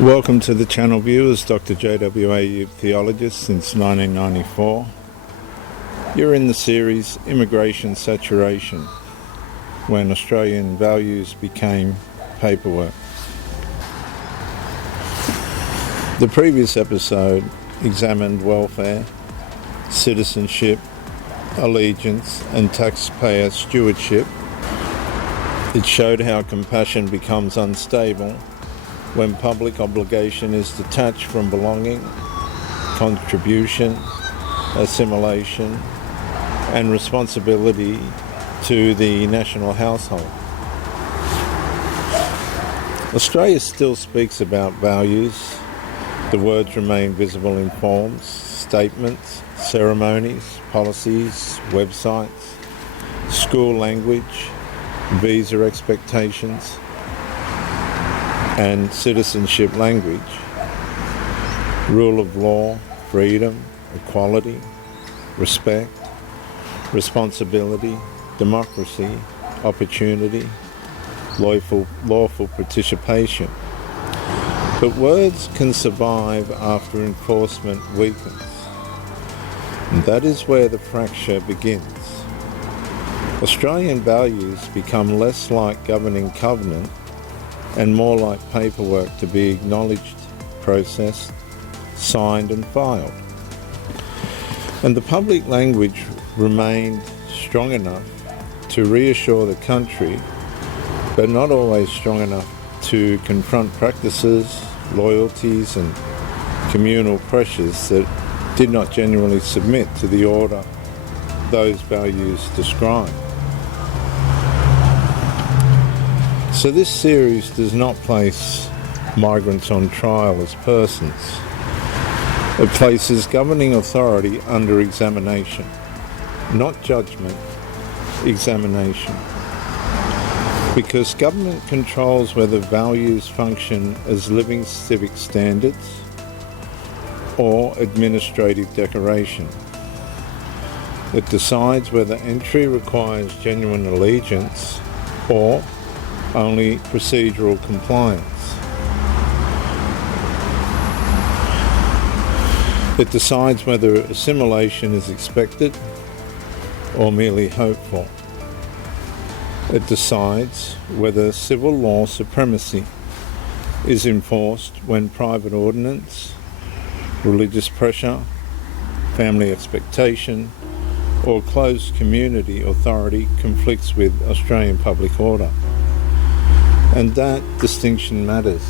Welcome to the channel viewers, Dr. JWA Theologist since 1994. You're in the series Immigration Saturation, when Australian values became paperwork. The previous episode examined welfare, citizenship, allegiance and taxpayer stewardship. It showed how compassion becomes unstable when public obligation is detached from belonging, contribution, assimilation, and responsibility to the national household. Australia still speaks about values. The words remain visible in forms, statements, ceremonies, policies, websites, school language, visa expectations, and citizenship language. Rule of law, freedom, equality, respect, responsibility, democracy, opportunity, lawful participation. But words can survive after enforcement weakens. And that is where the fracture begins. Australian values become less like governing covenant and more like paperwork to be acknowledged, processed, signed and filed. And the public language remained strong enough to reassure the country, but not always strong enough to confront practices, loyalties and communal pressures that did not genuinely submit to the order those values describe. So this series does not place migrants on trial as persons. It places governing authority under examination, not judgment, examination. Because government controls whether values function as living civic standards or administrative decoration. It decides whether entry requires genuine allegiance or only procedural compliance. It decides whether assimilation is expected or merely hoped for. It decides whether civil law supremacy is enforced when private ordinance, religious pressure, family expectation, or closed community authority conflicts with Australian public order. And that distinction matters.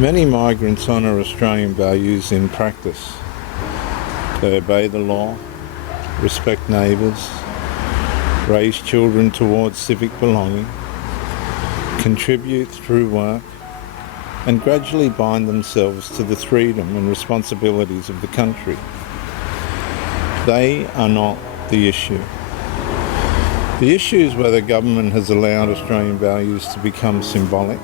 Many migrants honour Australian values in practice. They obey the law, respect neighbours, raise children towards civic belonging, contribute through work, and gradually bind themselves to the freedom and responsibilities of the country. They are not the issue. The issue is whether government has allowed Australian values to become symbolic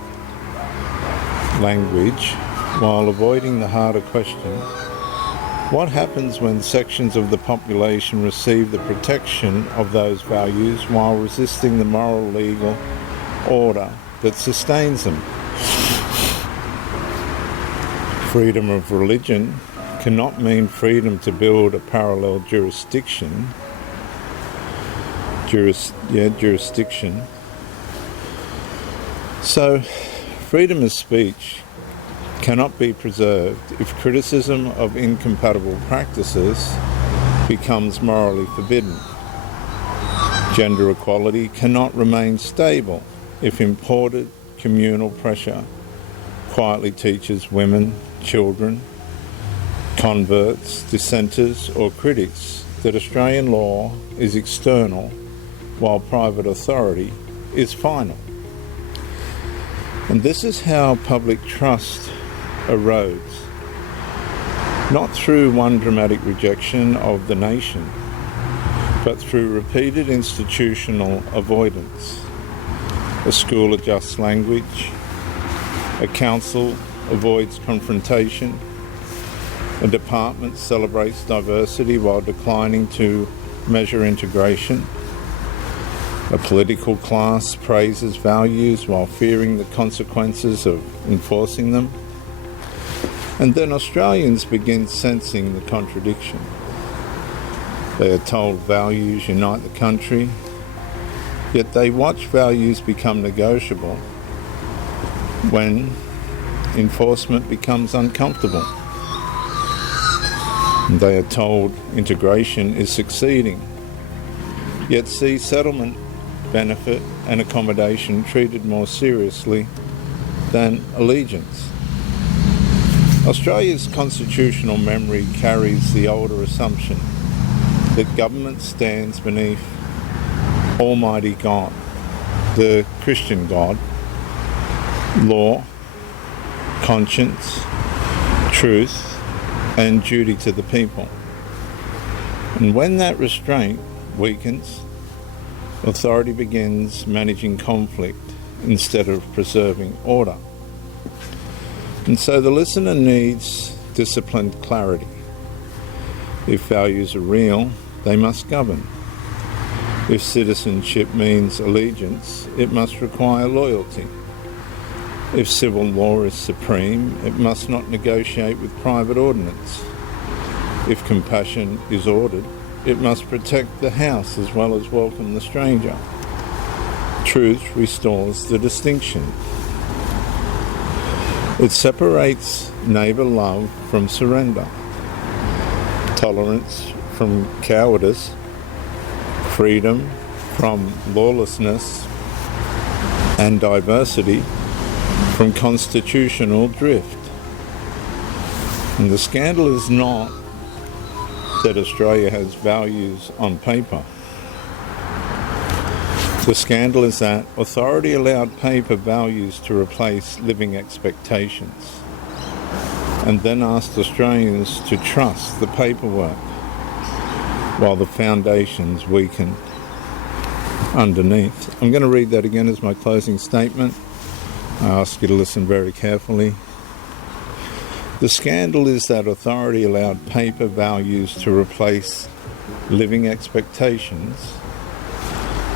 language while avoiding the harder question: what happens when sections of the population receive the protection of those values while resisting the moral legal order that sustains them? Freedom of religion cannot mean freedom to build a parallel jurisdiction. So, freedom of speech cannot be preserved if criticism of incompatible practices becomes morally forbidden. Gender equality cannot remain stable if imported communal pressure quietly teaches women, children, converts, dissenters or critics that Australian law is external while private authority is final. And this is how public trust erodes, not through one dramatic rejection of the nation, but through repeated institutional avoidance. A school adjusts language, a council avoids confrontation, a department celebrates diversity while declining to measure integration. A political class praises values while fearing the consequences of enforcing them. And then Australians begin sensing the contradiction. They are told values unite the country, yet they watch values become negotiable when enforcement becomes uncomfortable. And they are told integration is succeeding, yet see settlement, benefit and accommodation treated more seriously than allegiance. Australia's constitutional memory carries the older assumption that government stands beneath Almighty God, the Christian God, law, conscience, truth, and duty to the people. And when that restraint weakens, authority begins managing conflict instead of preserving order. And so the listener needs disciplined clarity. If values are real, they must govern. If citizenship means allegiance, it must require loyalty. If civil law is supreme, it must not negotiate with private ordinance. If compassion is ordered, it must protect the house as well as welcome the stranger. Truth restores the distinction. It separates neighbour love from surrender, tolerance from cowardice, freedom from lawlessness, and diversity from constitutional drift. And the scandal is not that Australia has values on paper. The scandal is that authority allowed paper values to replace living expectations, and then asked Australians to trust the paperwork while the foundations weakened underneath. I'm going to read that again as my closing statement. I ask you to listen very carefully. The scandal is that authority allowed paper values to replace living expectations,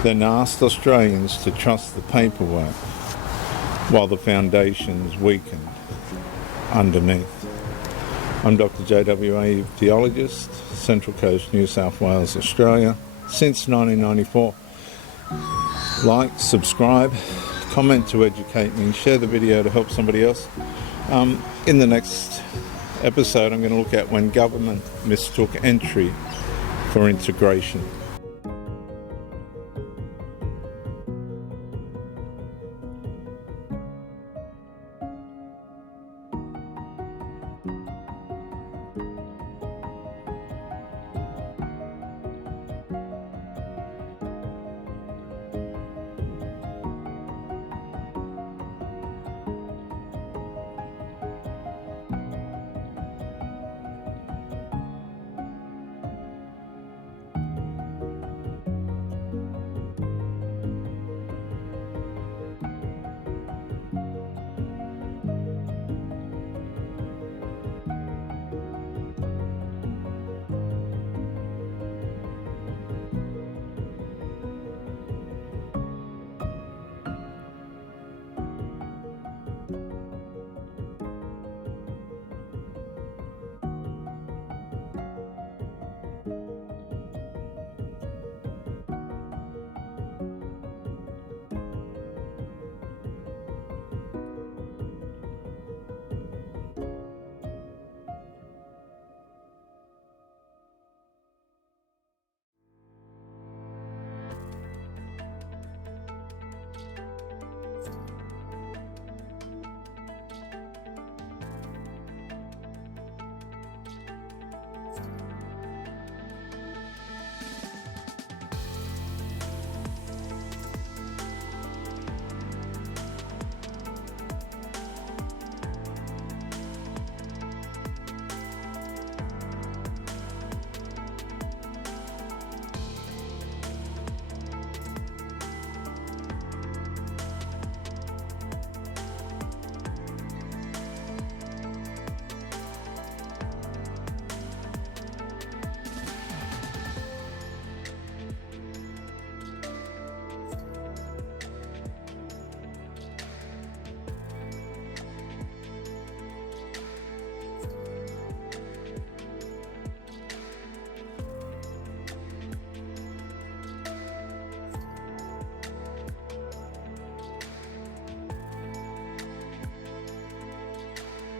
then asked Australians to trust the paperwork while the foundations weakened underneath. I'm Dr. JWA, theologist, Central Coast, New South Wales, Australia, since 1994. Like, subscribe, comment to educate me, share the video to help somebody else. In the next episode, I'm going to look at when government mistook entry for integration.